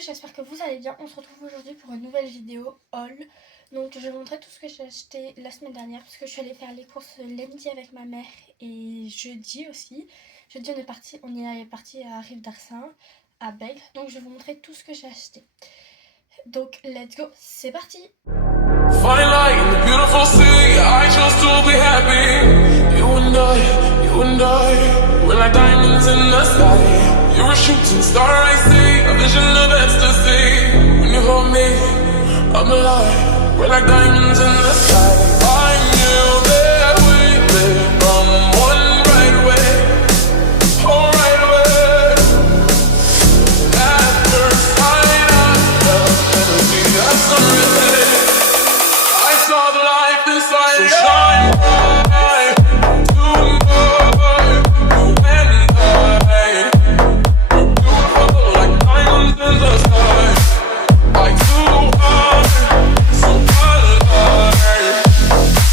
tous, j'espère que vous allez bien. On se retrouve aujourd'hui pour une nouvelle vidéo haul. Donc je vais vous montrer tout ce que j'ai acheté la semaine dernière parce que je suis allée faire les courses lundi avec ma mère et jeudi aussi. Jeudi on est parti à Rive d'Arcin, à Bègles. Donc je vais vous montrer tout ce que j'ai acheté. Donc let's go, c'est parti. Fine light in the beautiful sea, I chose to be happy. You and I, we're like diamonds in the sky. You're a shooting star I see, a vision of ecstasy. When you hold me, I'm alive. We're like diamonds in the sky. I knew that we'd become one right away. Oh, right away. At first sight, I felt energy, a sunrise. I saw the light inside. So shine bright tonight. You and I, we're beautiful like diamonds in the sky. Like two hearts, so alive.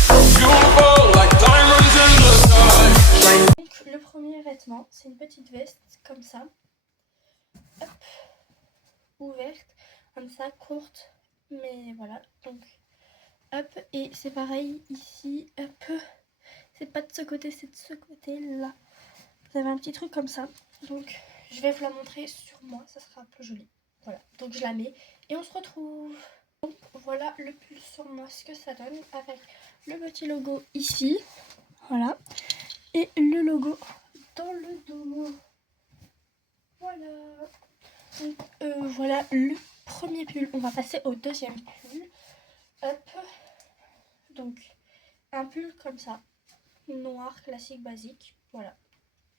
We're beautiful like diamonds in the sky. Donc le premier vêtement, c'est une petite veste comme ça. Hop, ouverte, comme ça, courte. Mais voilà, donc hop, et c'est pareil ici, hop, c'est pas de ce côté, c'est de ce côté là. Vous avez un petit truc comme ça, donc je vais vous la montrer sur moi, ça sera plus joli. Voilà, donc je la mets et on se retrouve. Donc voilà le pull sur moi, ce que ça donne avec le petit logo ici, voilà, et le logo dans le dos. Voilà, donc voilà le premier pull. On va passer au deuxième pull. Hop, donc un pull comme ça, noir, classique, basique, voilà.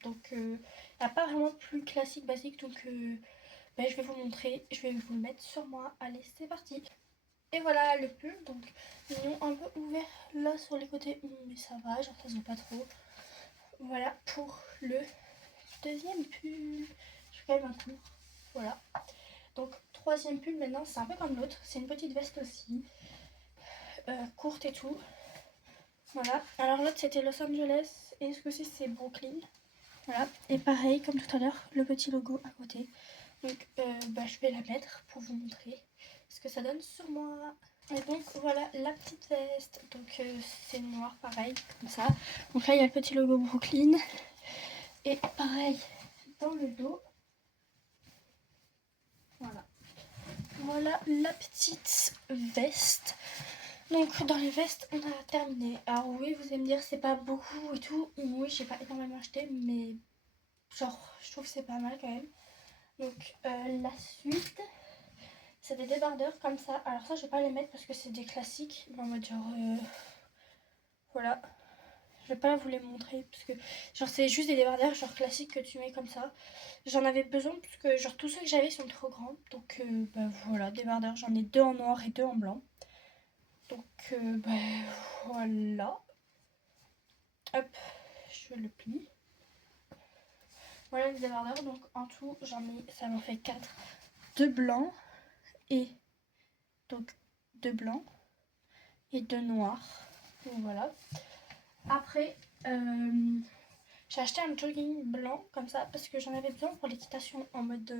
Donc il n'y a pas vraiment plus classique, basique, donc je vais vous montrer, je vais vous le mettre sur moi. Allez, c'est parti. Et voilà le pull, donc mignon, un peu ouvert là sur les côtés, mais ça va, genre ça se voit pas trop. Voilà pour le deuxième pull. Je fais quand même un tour, voilà. Donc troisième pull maintenant, c'est un peu comme l'autre, c'est une petite veste aussi, courte et tout. Voilà, alors l'autre c'était Los Angeles et ce que c'est Brooklyn. Voilà, et pareil comme tout à l'heure, le petit logo à côté. Donc je vais la mettre pour vous montrer ce que ça donne sur moi. Et donc voilà la petite veste, donc c'est noir pareil, comme ça. Donc là il y a le petit logo Brooklyn. Et pareil dans le dos. Voilà. Voilà la petite veste. Donc dans les vestes on a terminé. Alors oui, vous allez me dire c'est pas beaucoup et tout. Oui, j'ai pas énormément acheté, mais genre je trouve que c'est pas mal quand même. Donc la suite, c'est des débardeurs comme ça. Alors ça je vais pas les mettre parce que c'est des classiques. En mode genre voilà. Je vais pas vous les montrer parce que genre c'est juste des débardeurs genre classiques que tu mets comme ça. J'en avais besoin parce que genre tous ceux que j'avais sont trop grands. Donc voilà, débardeurs, j'en ai deux en noir et deux en blanc. Donc voilà. Hop, je le plie. Voilà les débardeurs, donc en tout j'en ai, ça m'en fait 4. 2 blancs et donc 2 blancs et 2 noirs. Donc voilà. Après j'ai acheté un jogging blanc comme ça parce que j'en avais besoin pour l'équitation en mode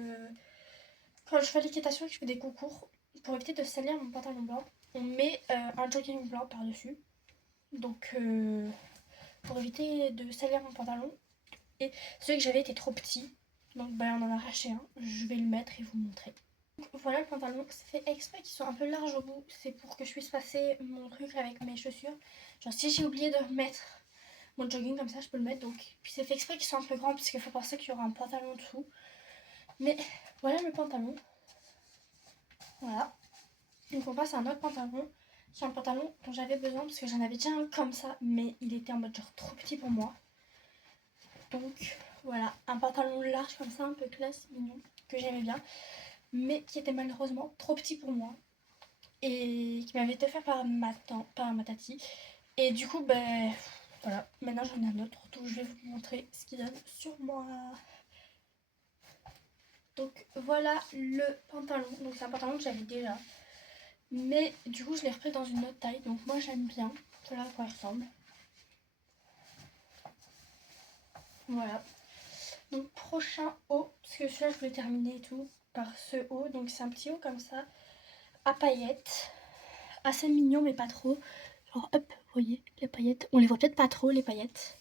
quand je fais l'équitation et que je fais des concours, pour éviter de salir mon pantalon blanc, on met un jogging blanc par dessus. Donc pour éviter de salir mon pantalon. Et celui que j'avais était trop petit, donc on en a arraché un. Je vais le mettre et vous montrer. Donc, voilà le pantalon, c'est fait exprès qu'ils soient un peu larges au bout. C'est pour que je puisse passer mon truc avec mes chaussures. Genre si j'ai oublié de mettre mon jogging comme ça, je peux le mettre. Donc puis c'est fait exprès qu'ils soient un peu grands parce qu'il faut penser qu'il y aura un pantalon dessous. Mais voilà le pantalon. Voilà. Donc on passe à un autre pantalon. Qui est un pantalon dont j'avais besoin parce que j'en avais déjà un comme ça, mais il était en mode genre trop petit pour moi. Donc voilà, un pantalon large comme ça, un peu classe, mignon, que j'aimais bien, mais qui était malheureusement trop petit pour moi. Et qui m'avait été offert par ma tati. Et du coup, voilà, maintenant j'en ai un autre, donc je vais vous montrer ce qu'il donne sur moi. Donc voilà le pantalon, donc c'est un pantalon que j'avais déjà. Mais du coup je l'ai repris dans une autre taille, donc moi j'aime bien. Voilà à quoi il ressemble. Voilà. Donc prochain haut, parce que celui-là je voulais terminer et tout. par ce haut. Donc c'est un petit haut comme ça, à paillettes. Assez mignon mais pas trop. Genre hop, vous voyez les paillettes. On les voit peut-être pas trop les paillettes.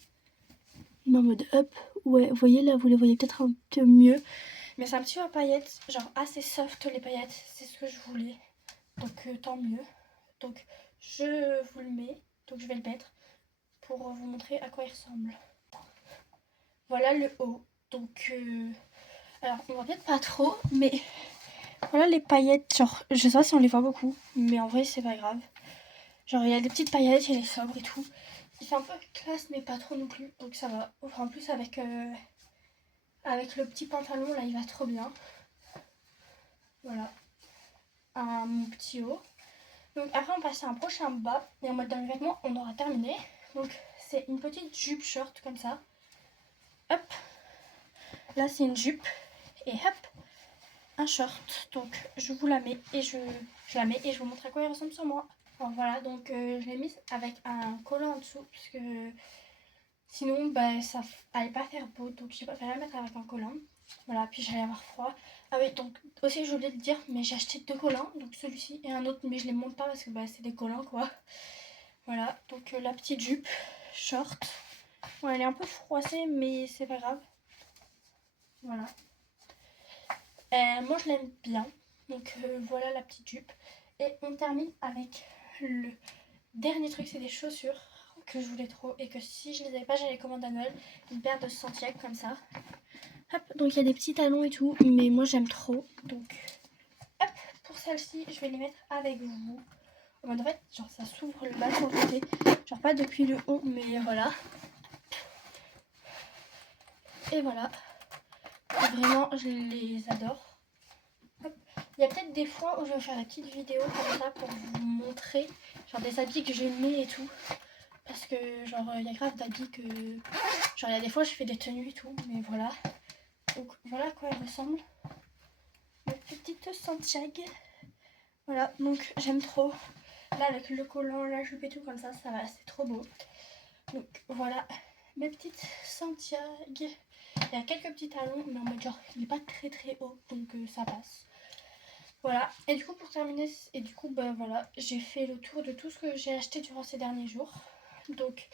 Mais en mode hop, ouais, vous voyez là, vous les voyez peut-être un peu mieux. Mais c'est un petit haut à paillettes, genre assez soft les paillettes. C'est ce que je voulais. Donc tant mieux. Donc je vous le mets. Donc je vais le mettre pour vous montrer à quoi il ressemble. Voilà le haut. Donc alors on voit peut-être pas trop, mais voilà les paillettes. Genre je sais pas si on les voit beaucoup, mais en vrai c'est pas grave. Genre il y a des petites paillettes, il y a les sobres et tout. Il fait un peu classe mais pas trop non plus, donc ça va. Enfin, en plus avec le petit pantalon là il va trop bien. Voilà mon petit haut. Donc après on passe à un prochain bas et en mode dans les vêtements on aura terminé. Donc c'est une petite jupe short comme ça. Hop, là c'est une jupe et hop un short. Donc je vous la mets et je la mets et je vous montre à quoi il ressemble sur moi. Alors, voilà, donc je l'ai mise avec un collant en dessous puisque sinon bah, ça allait pas faire beau, donc j'ai préféré la mettre avec un collant. Voilà, puis j'allais avoir froid. Ah oui, donc aussi j'ai oublié de dire, mais j'ai acheté 2 collants, donc celui-ci et un autre, mais je les monte pas parce que bah, c'est des collants quoi. Voilà, donc la petite jupe short. Bon, elle est un peu froissée, mais c'est pas grave. Voilà. Moi je l'aime bien, donc voilà la petite jupe. Et on termine avec le dernier truc, c'est des chaussures que je voulais trop et que si je les avais pas, j'allais commander à Noël. Une paire de Santiago comme ça. Hop, donc il y a des petits talons et tout, mais moi j'aime trop. Donc hop, pour celle-ci, je vais les mettre avec vous. En fait, genre ça s'ouvre le bas sur le côté. Genre pas depuis le haut, mais voilà. Et voilà. Et vraiment, je les adore. Hop. Il y a peut-être des fois où je vais faire des petites vidéos comme ça pour vous montrer genre des habits que j'aimais et tout. Parce que genre il y a grave d'habits que... Genre il y a des fois je fais des tenues et tout, mais voilà. Donc voilà à quoi elle ressemble. Ma petite Santiago. Voilà, donc j'aime trop. Là avec le collant, la jupe et tout comme ça va, c'est trop beau. Donc voilà, mes petites Santiago. Il y a quelques petits talons, mais en mode genre il n'est pas très très haut, donc ça passe. Voilà, et du coup pour terminer, et du coup bah voilà, j'ai fait le tour de tout ce que j'ai acheté durant ces derniers jours. Donc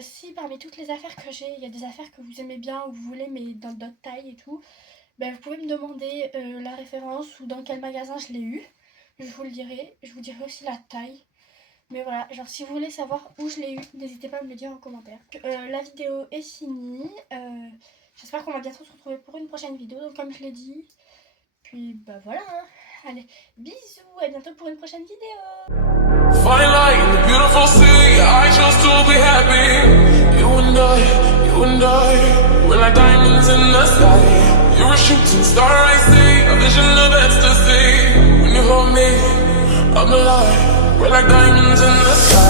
si parmi toutes les affaires que j'ai, il y a des affaires que vous aimez bien ou vous voulez mais dans d'autres tailles et tout, bah, vous pouvez me demander la référence ou dans quel magasin je l'ai eu. Je vous le dirai, je vous dirai aussi la taille. Mais voilà, genre si vous voulez savoir où je l'ai eu, n'hésitez pas à me le dire en commentaire. La vidéo est finie, j'espère qu'on va bientôt se retrouver pour une prochaine vidéo, donc comme je l'ai dit. Puis bah voilà, hein. Allez, bisous, à bientôt pour une prochaine vidéo. Fine light in the beautiful sea, I chose to be happy. You and I, we're like diamonds in the sky. You're a shooting star, I see, a vision of ecstasy. When you hold me, I'm alive. We're like diamonds in the sky.